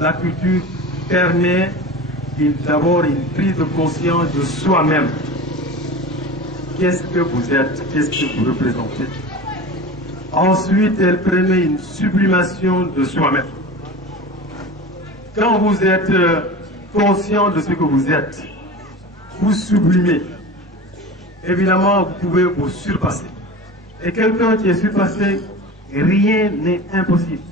la culture permet d'abord une prise de conscience de soi-même. Qu'est-ce que vous êtes? Qu'est-ce que vous représentez? Ensuite, elle permet une sublimation de soi-même. Quand vous êtes conscient de ce que vous êtes, vous sublimez. Évidemment, vous pouvez vous surpasser. Et quelqu'un qui est surpassé, rien n'est impossible.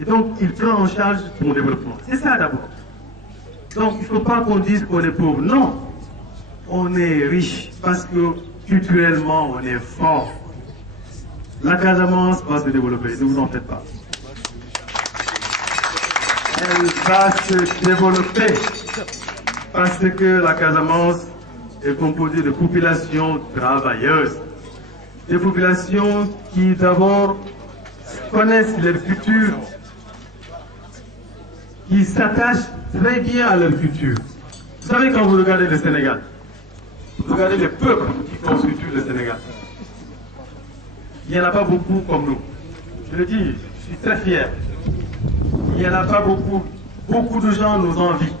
Et donc, il prend en charge ton développement. C'est ça d'abord. Donc, il ne faut pas qu'on dise qu'on est pauvre. Non, on est riche parce que culturellement, on est fort. La Casamance va se développer, ne vous en faites pas. Elle va se développer parce que la Casamance est composée de populations travailleuses. Des populations qui d'abord connaissent leur culture, qui s'attachent très bien à leur culture. Vous savez, quand vous regardez le Sénégal, vous regardez les peuples qui constituent le Sénégal. Il n'y en a pas beaucoup comme nous. Je le dis, je suis très fier. Il n'y en a pas beaucoup. Beaucoup de gens nous envient.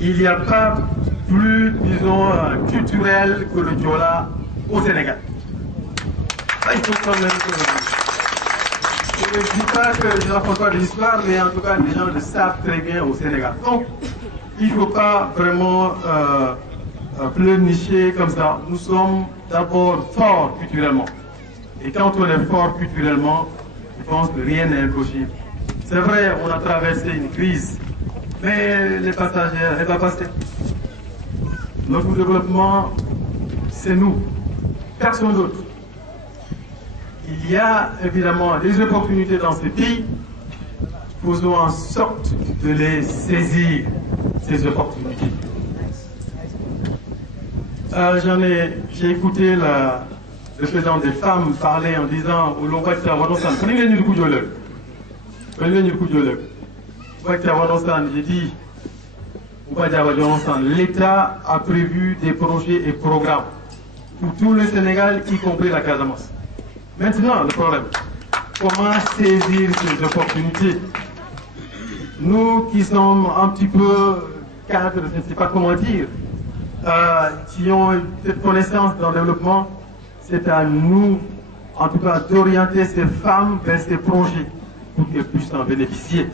Il n'y a pas plus, disons, culturel que le Diola au Sénégal. Ça, il faut quand même que... Je ne dis pas que je ne raconte pas de l'histoire, mais en tout cas, les gens le savent très bien au Sénégal. Donc, il ne faut pas vraiment pleurnicher comme ça. Nous sommes d'abord forts culturellement. Et quand on est fort culturellement, je pense que rien n'est impossible. C'est vrai, on a traversé une crise, mais les passagers, elle va passer. Notre développement, c'est nous, personne d'autre. Il y a évidemment des opportunités dans ce pays. Faisons en sorte de les saisir, ces opportunités. J'ai écouté le président des femmes parler en disant au Lombard Tawadosan, prenez le coup de l'œil. Prenez le coup de l'œil. J'ai dit, l'État a prévu des projets et programmes pour tout le Sénégal, y compris la Casamance. Maintenant, le problème, comment saisir ces opportunités? Nous qui sommes un petit peu cadres, je ne sais pas comment dire, qui ont cette connaissance dans le développement, c'est à nous, en tout cas, d'orienter ces femmes vers ces projets pour qu'elles puissent en bénéficier.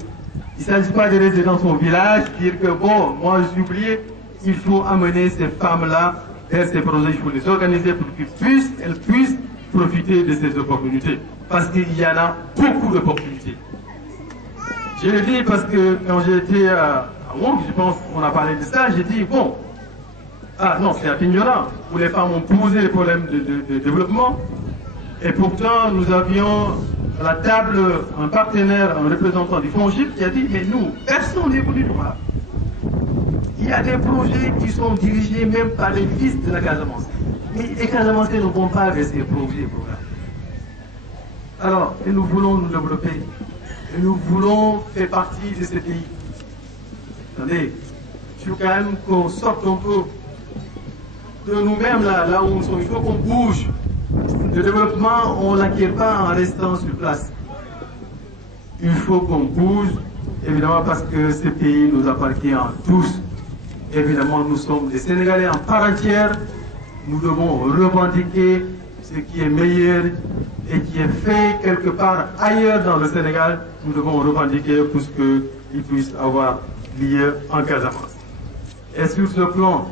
Il ne s'agit pas de rester dans son village, dire que bon, moi j'ai oublié, il faut amener ces femmes-là vers ces projets, il faut les organiser pour qu'elles puissent profiter de ces opportunités. Parce qu'il y en a beaucoup d'opportunités. Je le dis parce que quand j'ai été à Wong, je pense qu'on a parlé de ça, j'ai dit bon, ah non, c'est à Pignora, où les femmes ont posé les problèmes de développement. Et pourtant, nous avions à la table un partenaire, un représentant du FONGIP qui a dit, mais nous, personne n'est venu nous voir. Il y a des projets qui sont dirigés même par les fils de la Casamance. Mais les Casamancés ne vont pas vers ces projets et programmes. Alors, et nous voulons nous développer. Et nous voulons faire partie de ce pays. Attendez, il faut quand même qu'on sorte un peu de nous-mêmes là où nous sommes. Il faut qu'on bouge. Le développement, on ne l'acquiert pas en restant sur place. Il faut qu'on bouge, évidemment parce que ce pays nous appartient à tous. Évidemment, nous sommes des Sénégalais en part entière. Nous devons revendiquer ce qui est meilleur et qui est fait quelque part ailleurs dans le Sénégal. Nous devons revendiquer pour ce qu'il puisse avoir lieu en Casamance. Et sur ce plan,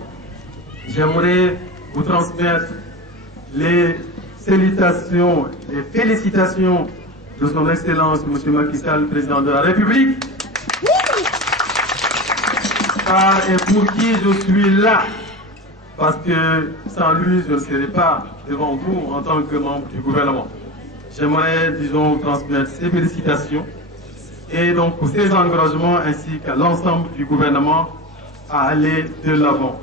j'aimerais vous transmettre les félicitations de son Excellence, M. Macky Sall, président de la République, par et pour qui je suis là. Parce que sans lui, je ne serai pas devant vous en tant que membre du gouvernement. J'aimerais, disons, transmettre ces félicitations et donc ces encouragements ainsi qu'à l'ensemble du gouvernement à aller de l'avant.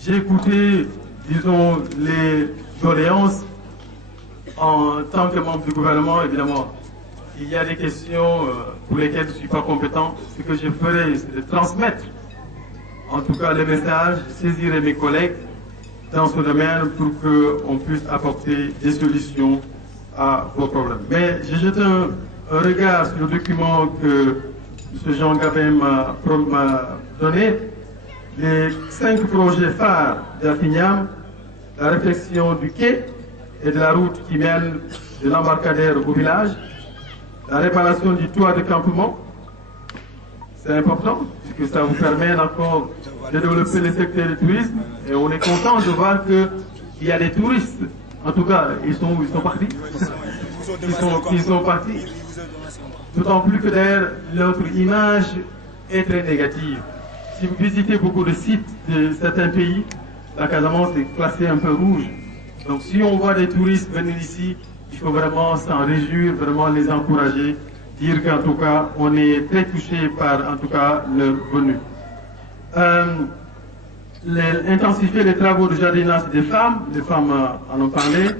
J'ai écouté, disons, les doléances en tant que membre du gouvernement, évidemment. Il y a des questions pour lesquelles je ne suis pas compétent. Ce que je ferai, c'est de transmettre en tout cas les messages, saisir mes collègues dans ce domaine pour qu'on puisse apporter des solutions à vos problèmes. Mais j'ai jeté un regard sur le document que M. Jean Gabin m'a donné, les 5 projets phares d'Afignam, la réfection du quai et de la route qui mène de l'embarcadère au village, la réparation du toit de campement, c'est important, puisque ça vous permet encore de développer le secteur du tourisme. Et on est content de voir qu'il y a des touristes. En tout cas, ils sont partis. Ils sont partis. D'autant plus que d'ailleurs, notre image est très négative. Si vous visitez beaucoup de sites de certains pays, la Casamance est classée un peu rouge. Donc si on voit des touristes venir ici, il faut vraiment s'en réjouir, vraiment les encourager, dire qu'en tout cas, on est très touché par, en tout cas, leur venue. Intensifier les travaux de jardinage des femmes, les femmes en ont parlé,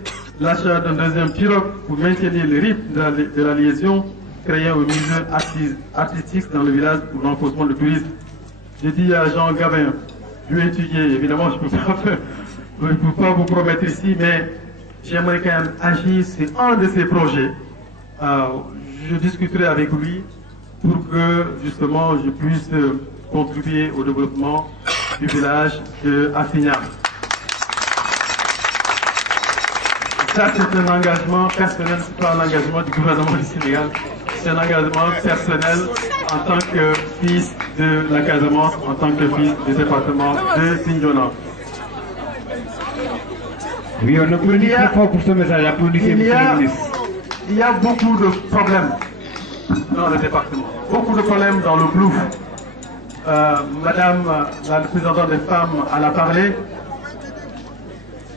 l'achat d'un deuxième pirogue pour maintenir le rythme de la liaison, créer un musée artistique dans le village pour renforcement du tourisme. J'ai dit à Jean Gabin, je vais étudier, évidemment je ne peux pas vous promettre ici, mais j'aimerais quand même agir sur un de ces projets. Je discuterai avec lui pour que justement je puisse contribuer au développement du village de Afignam. Ça, c'est un engagement personnel, ce n'est pas un engagement du gouvernement du Sénégal. C'est un engagement personnel en tant que fils de la Casamance, en tant que fils du département de Bignona. Oui, on applaudit très fort pour ce message. Applaudissez, monsieur le ministre. Il y a beaucoup de problèmes dans le département. Beaucoup de problèmes dans le Plouf. Madame la représentante des femmes en a parlé.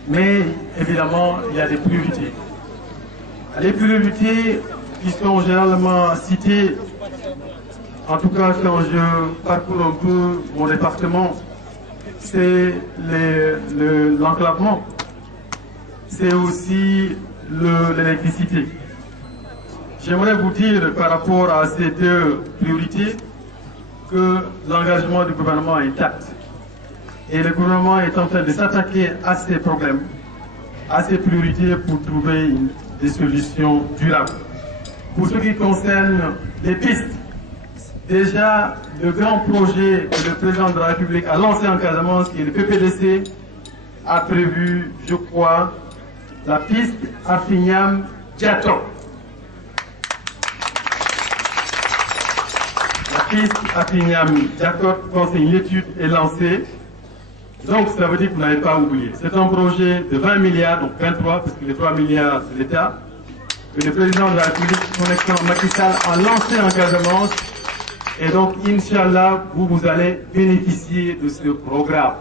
Mais évidemment, il y a des priorités. Les priorités qui sont généralement citées, en tout cas quand je parcours un peu mon département, c'est l'enclavement. C'est aussi l'électricité. J'aimerais vous dire par rapport à ces 2 priorités que l'engagement du gouvernement est intact. Et le gouvernement est en train de s'attaquer à ces problèmes, à ces priorités pour trouver des solutions durables. Pour ce qui concerne les pistes, déjà le grand projet que le président de la République a lancé en Casamance, qui est le PPDC, a prévu, je crois, la piste Afignam-Diatok. La piste Afignam-Diatok, quand une étude est lancée, donc ça veut dire que vous n'avez pas oublié. C'est un projet de 20 milliards, donc 23, parce que les 3 milliards c'est l'État, que le président de la République, son excellent Macky Sall, a lancé en Casamance. Et donc, Inch'Allah, vous allez bénéficier de ce programme.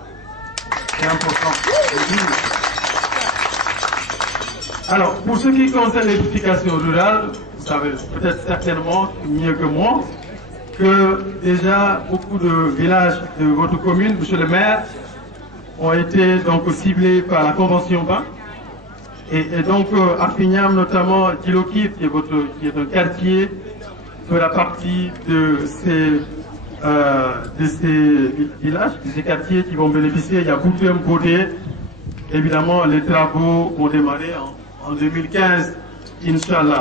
C'est important. Alors, pour ce qui concerne l'éducation rurale, vous savez peut-être certainement mieux que moi que déjà beaucoup de villages de votre commune, monsieur le maire, ont été donc ciblés par la Convention 20. Et donc, Afignam, notamment Djilokir, qui est un quartier, fera partie de ces villages, de ces quartiers qui vont bénéficier. Il y a Boutem, Bodé. Évidemment, les travaux vont démarrer en 2015, Inch'Allah.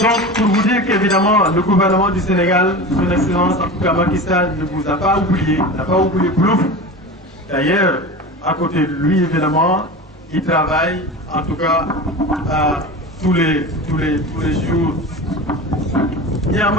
Donc, pour vous dire qu'évidemment, le gouvernement du Sénégal, son Excellence, en tout cas Macky Sall, ne vous a pas oublié, n'a pas oublié Plouf. D'ailleurs, à côté de lui, évidemment, il travaille, en tout cas, tous les jours. Il y a un